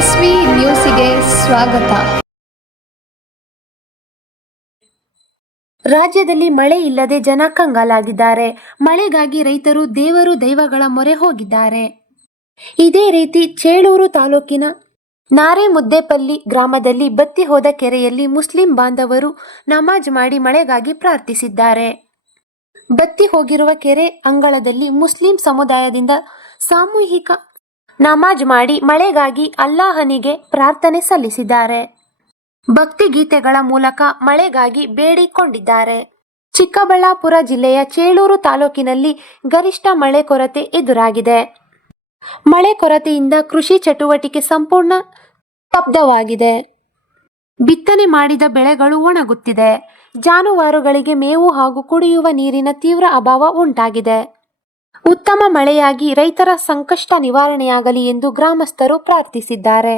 S V ನ್ಯೂಸಿಗೆ ಸ್ವಾಗತ. ರಾಜ್ಯದಲ್ಲಿ ಮಳೆ ಇಲ್ಲದೆ ಜನ ಕಂಗಾಲಾಗಿದ್ದಾರೆ. ಮಳೆಗಾಗಿ ರೈತರು ದೇವರು ದೈವಗಳ ಮೊರೆ ಹೋಗಿದ್ದಾರೆ. ಇದೇ ರೀತಿ ಚೇಳೂರು ತಾಲೂಕಿನ ನಾರೆಮುದ್ದೇಪಲ್ಲಿ ಗ್ರಾಮದಲ್ಲಿ ಬತ್ತಿ ಹೋದ ಕೆರೆಯಲ್ಲಿ ಮುಸ್ಲಿಂ ಬಾಂಧವರು ನಮಾಜ್ ಮಾಡಿ ಮಳೆಗಾಗಿ ಪ್ರಾರ್ಥಿಸಿದ್ದಾರೆ. ಬತ್ತಿ ಹೋಗಿರುವ ಕೆರೆ ಅಂಗಳದಲ್ಲಿ ಮುಸ್ಲಿಂ ಸಮುದಾಯದಿಂದ ಸಾಮೂಹಿಕ ನಮಾಜ್ ಮಾಡಿ ಮಳೆಗಾಗಿ ಅಲ್ಲಾಹನಿಗೆ ಪ್ರಾರ್ಥನೆ ಸಲ್ಲಿಸಿದ್ದಾರೆ. ಭಕ್ತಿ ಗೀತೆಗಳ ಮೂಲಕ ಮಳೆಗಾಗಿ ಬೇಡಿಕೊಂಡಿದ್ದಾರೆ. ಚಿಕ್ಕಬಳ್ಳಾಪುರ ಜಿಲ್ಲೆಯ ಚೇಳೂರು ತಾಲೂಕಿನಲ್ಲಿ ಗರಿಷ್ಠ ಮಳೆ ಕೊರತೆ ಎದುರಾಗಿದೆ. ಮಳೆ ಕೊರತೆಯಿಂದ ಕೃಷಿ ಚಟುವಟಿಕೆ ಸಂಪೂರ್ಣ ಸ್ತಬ್ಧವಾಗಿದೆ. ಬಿತ್ತನೆ ಮಾಡಿದ ಬೆಳೆಗಳು ಒಣಗುತ್ತಿದೆ. ಜಾನುವಾರುಗಳಿಗೆ ಮೇವು ಹಾಗೂ ಕುಡಿಯುವ ನೀರಿನ ತೀವ್ರ ಅಭಾವ ಉಂಟಾಗಿದೆ. ಉತ್ತಮ ಮಳೆಯಾಗಿ ರೈತರ ಸಂಕಷ್ಟ ನಿವಾರಣೆಯಾಗಲಿ ಎಂದು ಗ್ರಾಮಸ್ಥರು ಪ್ರಾರ್ಥಿಸಿದ್ದಾರೆ.